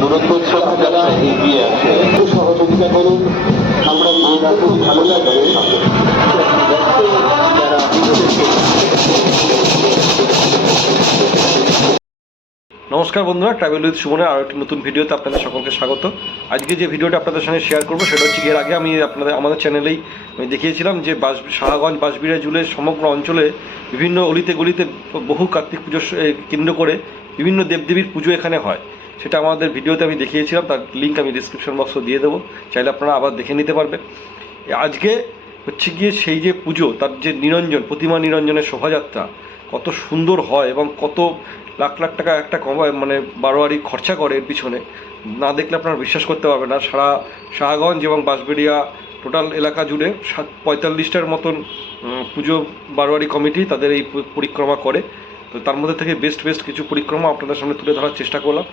অনুরোধ করছি যারা এগিয়ে একটু সহযোগিতা করুন। আমরা এই রাখুন ভালো লাগবে নমস্কার বন্ধুরা ট্রাভেল উইথ সুমনের আরও একটি নতুন ভিডিওতে আপনাদের সকলকে স্বাগত। আজকে যে ভিডিওটা আপনাদের সঙ্গে শেয়ার করব, সেটা হচ্ছে এর আগে আমি আপনাদের, আমাদের চ্যানেলেই আমি দেখিয়েছিলাম যে বাস, শাহগঞ্জ বাসবিড়া জুলের সমগ্র অঞ্চলে বিভিন্ন অলিতে গলিতে বহু কার্তিক পুজো কেন্দ্র করে বিভিন্ন দেবদেবীর পুজো এখানে হয়। সেটা আমাদের ভিডিওতে আমি দেখিয়েছিলাম, তার লিঙ্ক আমি ডিসক্রিপশন বক্সে দিয়ে দেবো। চাইলে আপনারা আবার দেখে নিতে পারবেন আজকে হচ্ছে গিয়ে সেই যে পুজো, তার যে নিরঞ্জন, প্রতিমা নিরঞ্জনের শোভাযাত্রা, কত সুন্দর হয় এবং কত লাখ লাখ টাকা একটা কমায় মানে বারোয়ারি খরচা করে এর পিছনে। না দেখলে আপনারা বিশ্বাস করতে পারবেন না। সারা শাহগঞ্জ এবং বাঁশবেড়িয়া টোটাল এলাকা জুড়ে সাত, পঁয়তাল্লিশটার মতন পুজো বারোয়ারি কমিটি তাদের এই পরিক্রমা করে। তো তার মধ্যে থেকে বেস্ট বেস্ট কিছু পরিক্রমা আপনাদের সামনে তুলে ধরার চেষ্টা করলাম।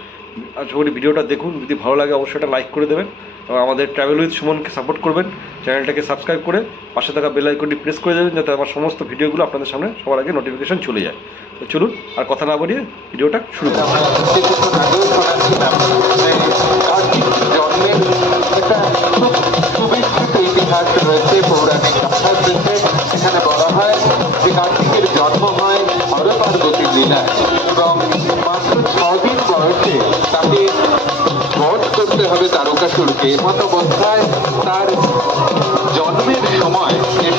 আশা করি ভিডিওটা দেখুন, যদি ভালো লাগে অবশ্যই এটা লাইক করে দেবেন এবং আমাদের ট্রাভেল উইথ সুমনকে সাপোর্ট করবেন। চ্যানেলটাকে সাবস্ক্রাইব করে পাশে থাকা বেল আইকনটি প্রেস করে দেবেন, যাতে আমার সমস্ত ভিডিওগুলো আপনাদের সামনে সবার আগে নোটিফিকেশন চলে যায়। তো চলুন, আর কথা না বলিয়ে ভিডিওটা শুরু বলা হয় জন্ম হয় মাত্র ছদিন বয়সে তাকে ভোট করতে হবে তারকাসুরকে। এমত অবস্থায় তার জন্মের সময় যে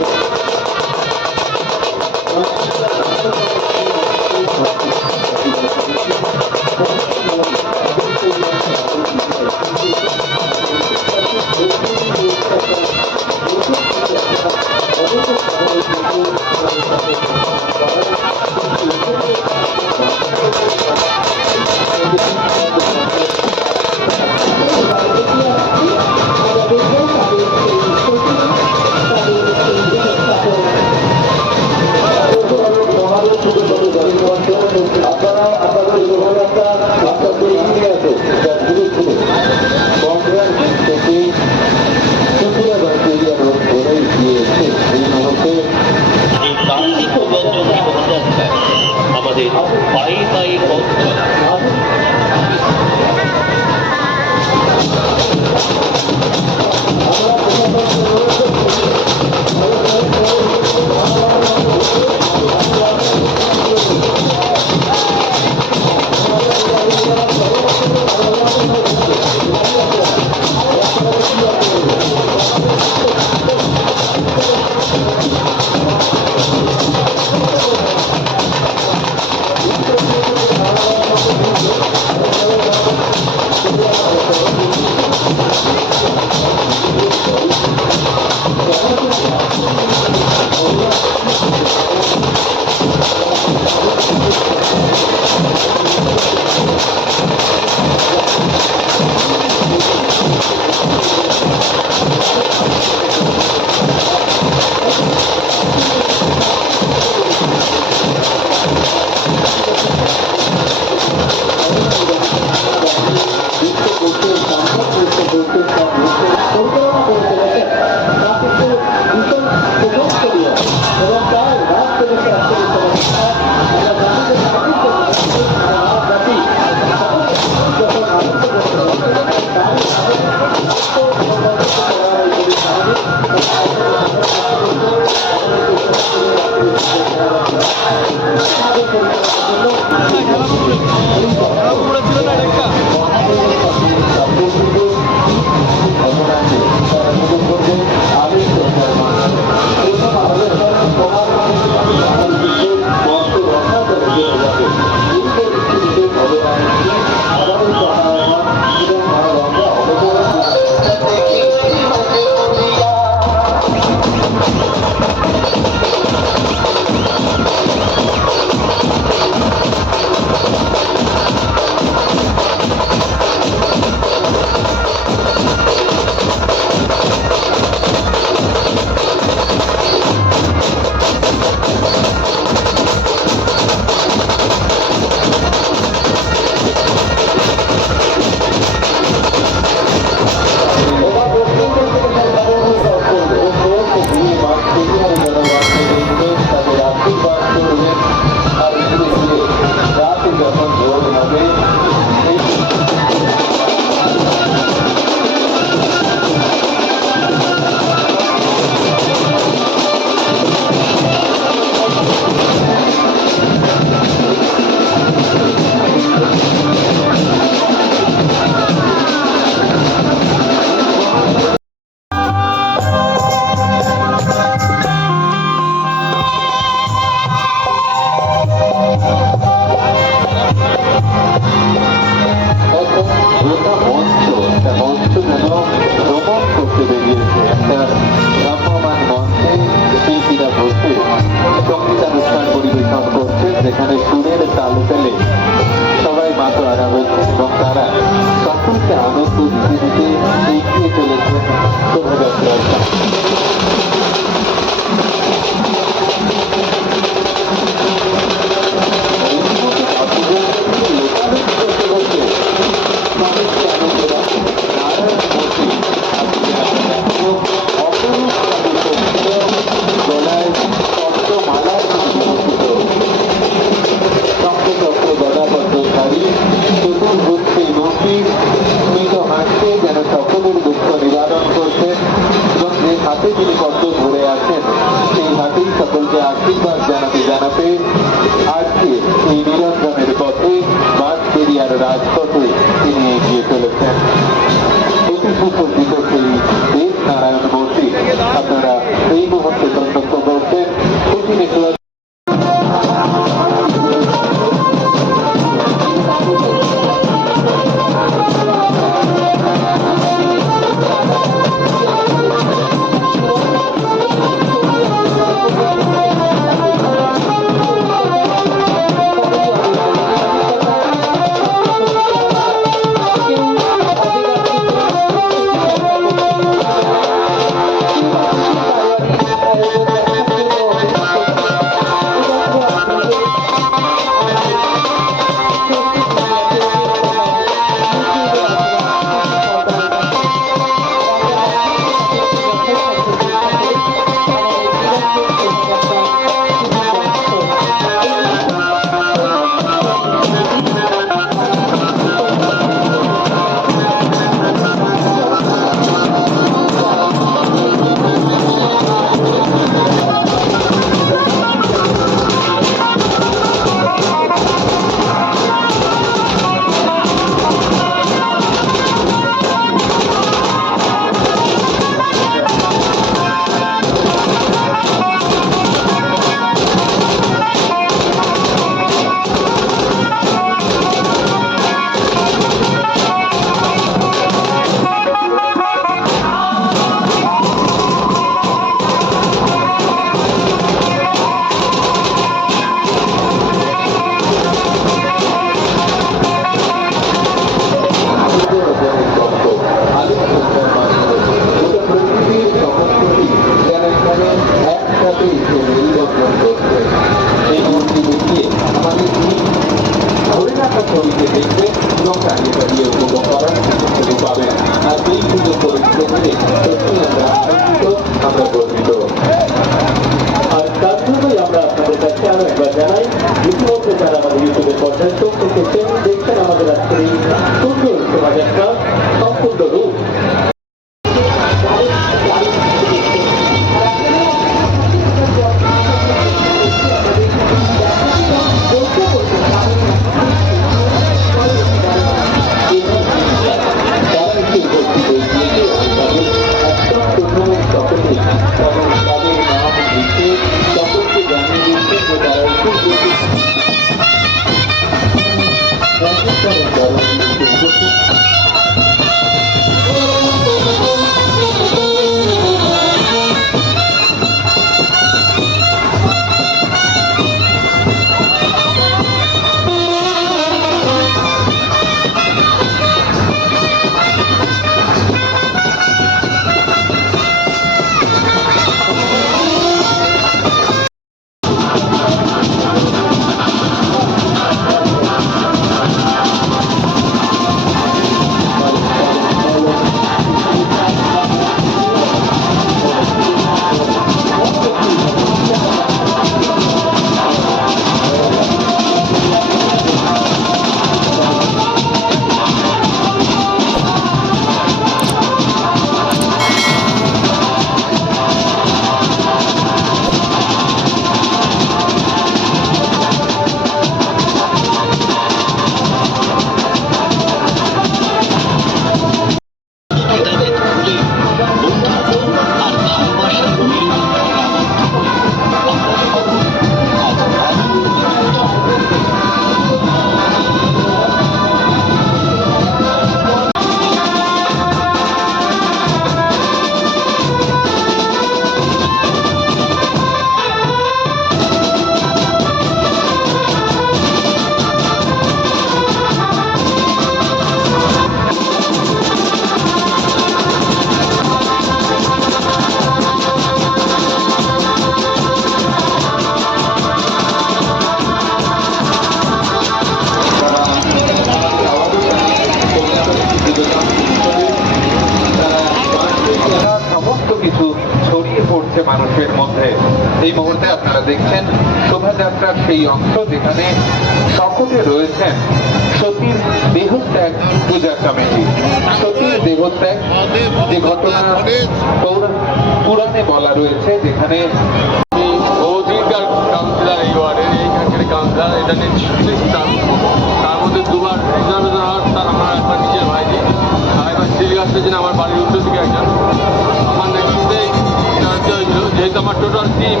টোটাল টিম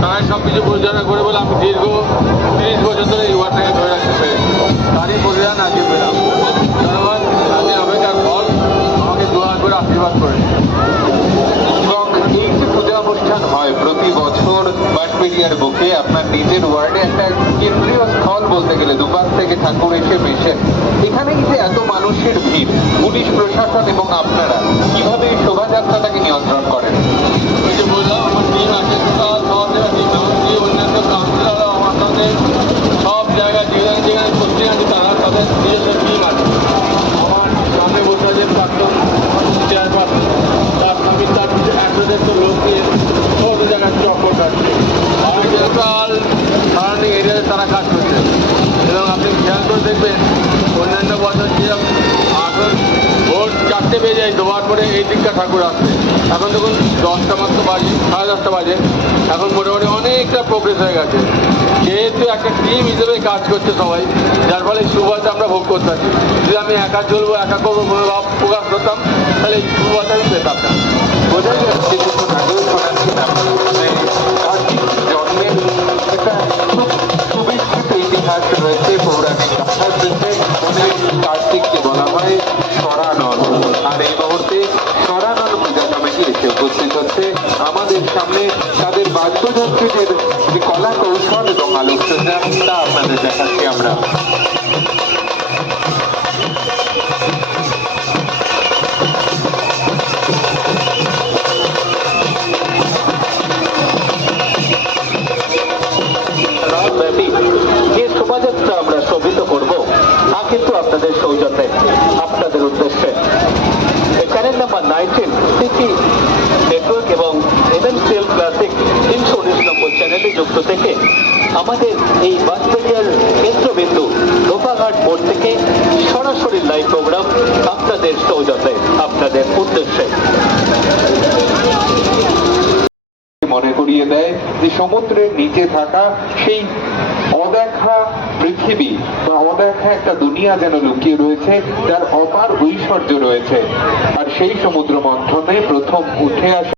তারাই সব কিছু পরিচালনা করে বলে আমি দীর্ঘ তিরিশ বছর ধরে এই ওয়ার্ডটাকে ধরে রাখতে পেরেছি। তারই পরিধান আজকে পেলাম। বাঁশবেড়িয়ার বুকে আপনার নিজের ওয়ার্ডে একটা কেন্দ্রীয় স্থল বলতে গেলে দুপাশ থেকে ঠাকুর এসে মেশেন। এখানে যে এত মানুষের ভিড়, পুলিশ, প্রশাসন এবং আপনারা, কীভাবে এই শোভাযাত্রাটাকে নিয়ন্ত্রণ করেন? তাদের আমার সামনে বসে আছে প্রাক্তন একশো দেড়শো লোক নিয়ে সমস্ত জায়গায় চক্কর কাটছে টোটাল সারাউন্ডিং এরিয়াতে তারা কাজ করছে। এবং আপনি খেয়াল করে দেখবেন, অন্যান্য বছর যেরকম আসল ভোর চারটে বেজে যায় দেওয়ার পরে এই দিকটা ঠাকুর আসছে। এখন দেখুন, দশটা মাত্র বাজে, সাড়ে দশটা বাজে। এখন মোটামুটি অনেকটা প্রোগ্রেস হয়ে গেছে। যেহেতু একটা টিম হিসেবে কাজ করছে সবাই, যার ফলে সুবাদটা আমরা ভোগ করতে পারছি। যদি আমি একা চলবো, একা করব কোনো ভাব প্রকাশ করতাম, তাহলে এই সুবাদটা আমি পেতাম না বোঝা কার্তিক জন্মের একটা সুবিস্তৃত ইতিহাস রয়েছে, পৌরাণিক কথা রয়েছে ওদের কার্তিককে বলা হয় সরানন আর এই মুহূর্তে সরানন পূজা কমিটি এসে উপস্থিত হচ্ছে। আমাদের সামনে তাদের বাদ্যযন্ত্রীদের যে কলা কৌশল এবং আলোকসজ্জা, তা আপনাদের দেখাচ্ছি আমরা। সমুদ্রের নিচে থাকা সেই অদেখা পৃথিবী বা অদেখা একটা দুনিয়া যেন লুকিয়ে রয়েছে, যার অপার ঐশ্বর্য রয়েছে। আর সেই সমুদ্র মন্থনে প্রথম উঠে আসে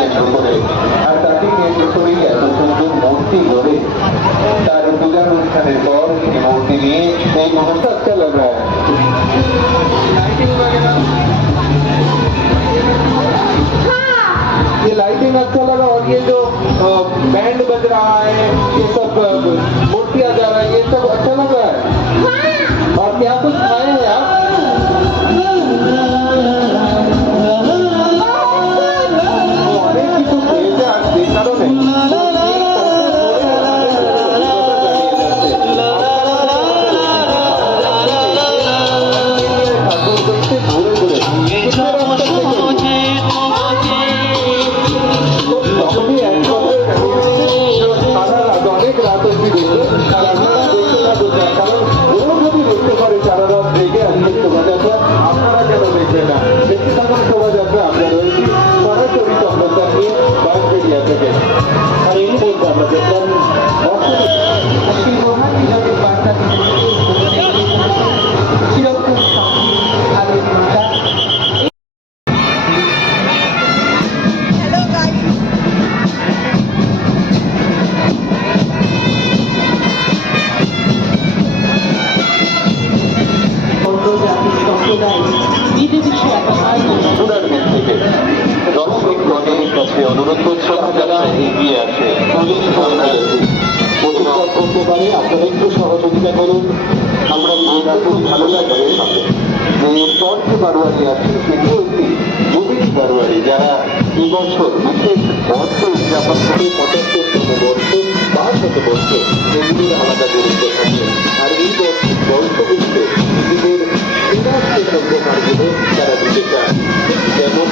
কেন্দ্র করে। আর তাকে কেন্দ্র করেই এত সুন্দর মূর্তি গড়ে এই বলতে গুরুত্ব থাকে আর এই বর্ষগুলিতে নিজেদের সেরা সেরা উপহারগুলো তারা দিতে চায় যেমন